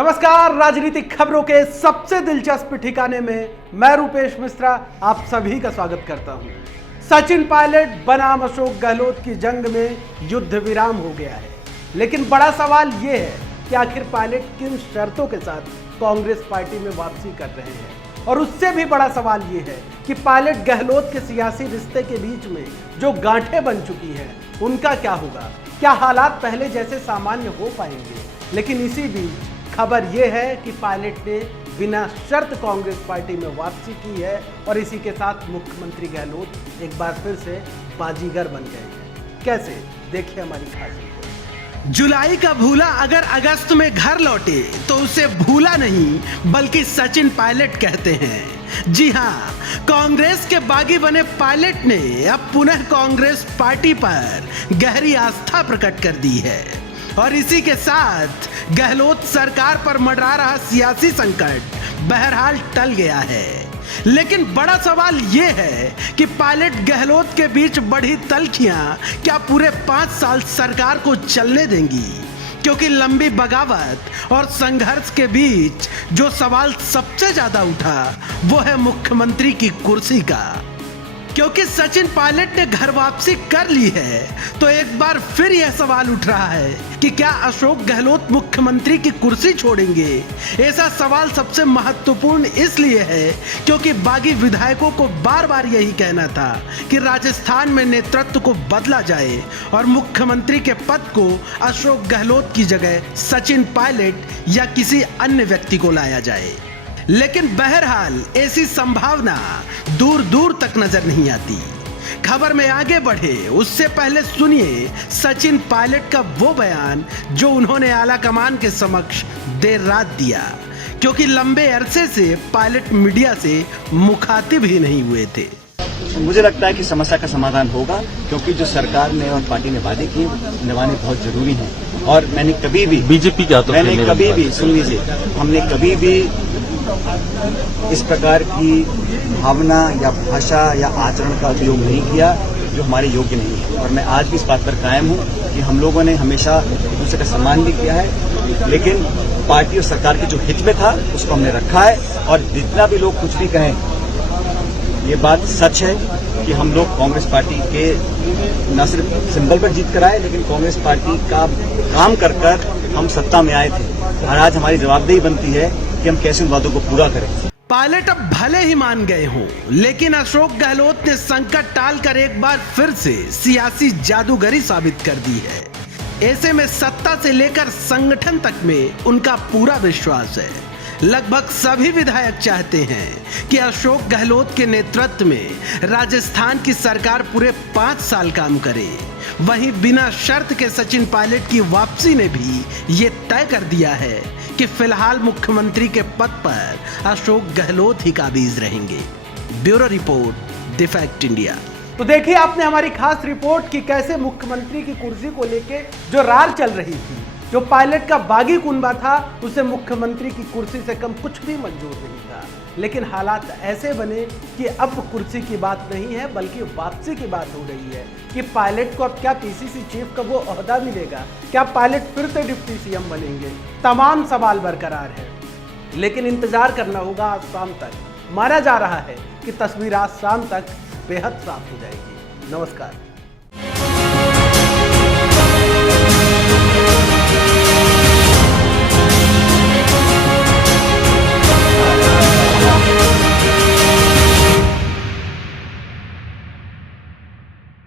नमस्कार, राजनीतिक खबरों के सबसे दिलचस्प ठिकाने में मैं रूपेश मिश्रा आप सभी का स्वागत करता हूं। सचिन पायलट बनाम अशोक गहलोत की जंग में युद्ध विराम हो गया है, लेकिन बड़ा सवाल यह है कि आखिर पायलट किन शर्तों के साथ कांग्रेस पार्टी में वापसी कर रहे हैं। और उससे भी बड़ा सवाल यह है कि पायलट गहलोत के सियासी रिश्ते के बीच में जो गांठें बन चुकी हैं उनका क्या होगा। क्या हालात पहले जैसे सामान्य हो पाएंगे। लेकिन इसी बीच खबर यह है कि पायलट ने बिना शर्त कांग्रेस पार्टी में वापसी की है और इसी के साथ मुख्यमंत्री गहलोत एक बार फिर से बाजीगर बन गए हैं। कैसे, देखिए हमारी खास रिपोर्ट। जुलाई का भूला अगर अगस्त में घर लौटे तो उसे भूला नहीं बल्कि सचिन पायलट कहते हैं। जी हाँ, कांग्रेस के बागी बने पायलट ने अब पुनः कांग्रेस पार्टी पर गहरी आस्था प्रकट कर दी है और इसी के साथ गहलोत सरकार पर मंडरा रहा सियासी संकट बहरहाल टल गया है। लेकिन बड़ा सवाल यह है कि पायलट गहलोत के बीच बढ़ी तल्खियां क्या पूरे 5 साल सरकार को चलने देंगी, क्योंकि लंबी बगावत और संघर्ष के बीच जो सवाल सबसे ज्यादा उठा वो है मुख्यमंत्री की कुर्सी का। क्योंकि सचिन पायलट ने घर वापसी कर ली है तो एक बार फिर यह सवाल उठ रहा है कि क्या अशोक गहलोत मुख्यमंत्री की कुर्सी छोड़ेंगे। ऐसा सवाल सबसे महत्वपूर्ण इसलिए है क्योंकि बागी विधायकों को बार बार यही कहना था कि राजस्थान में नेतृत्व को बदला जाए और मुख्यमंत्री के पद को अशोक गहलोत की जगह सचिन पायलट या किसी अन्य व्यक्ति को लाया जाए। लेकिन बहरहाल ऐसी संभावना दूर दूर तक नजर नहीं आती। खबर में आगे बढ़े उससे पहले सुनिए सचिन पायलट का वो बयान जो उन्होंने आला कमान के समक्ष देर रात दिया, क्योंकि लंबे अरसे से पायलट मीडिया से मुखातिब ही नहीं हुए थे। मुझे लगता है कि समस्या का समाधान होगा, क्योंकि जो सरकार ने और पार्टी ने वादे किए निभाने बहुत जरूरी है। और मैंने कभी भी बीजेपी क्या तो मैंने कभी भी सुन लीजिए, हमने कभी भी इस प्रकार की भावना या भाषा या आचरण का उपयोग नहीं किया जो हमारे योग्य नहीं है। और मैं आज भी इस बात पर कायम हूं कि हम लोगों ने हमेशा एक दूसरे का सम्मान भी किया है, लेकिन पार्टी और सरकार के जो हित में था उसको हमने रखा है। और जितना भी लोग कुछ भी कहें, ये बात सच है कि हम लोग कांग्रेस पार्टी के न सिर्फ सिंबल पर जीत कर आए, लेकिन कांग्रेस पार्टी का काम कर कर हम सत्ता में आए थे। और आज हमारी जवाबदेही बनती है कि हम कैसे उन वादों को पूरा करें। पायलट अब भले ही मान गए हों, लेकिन अशोक गहलोत ने संकट टालकर एक बार फिर से सियासी जादूगरी साबित कर दी है। ऐसे में सत्ता से लेकर संगठन तक में उनका पूरा विश्वास है। लगभग सभी विधायक चाहते हैं कि अशोक गहलोत के नेतृत्व में राजस्थान की सरकार पूरे 5 साल काम करे। वहीं बिना शर्त के सचिन पायलट की वापसी ने भी ये तय कर दिया है कि फिलहाल मुख्यमंत्री के पद पर अशोक गहलोत ही काबिज रहेंगे। Bureau report, the fact India. तो देखिए आपने हमारी खास रिपोर्ट की कैसे मुख्यमंत्री की कुर्सी को लेके जो रार चल रही थी, जो पायलट का बागी कुनबा था उसे मुख्यमंत्री की कुर्सी से कम कुछ भी मंजूर नहीं था। लेकिन हालात ऐसे बने कि अब कुर्सी की बात नहीं है बल्कि वापसी की बात हो रही है कि पायलट को अब क्या पीसीसी चीफ का वो ओहदा मिलेगा, क्या पायलट फिर से डिप्टी सीएम बनेंगे। तमाम सवाल बरकरार है, लेकिन इंतजार करना होगा आज शाम तक। माना जा रहा है कि तस्वीर आज शाम तक बेहद साफ हो जाएगी। नमस्कार।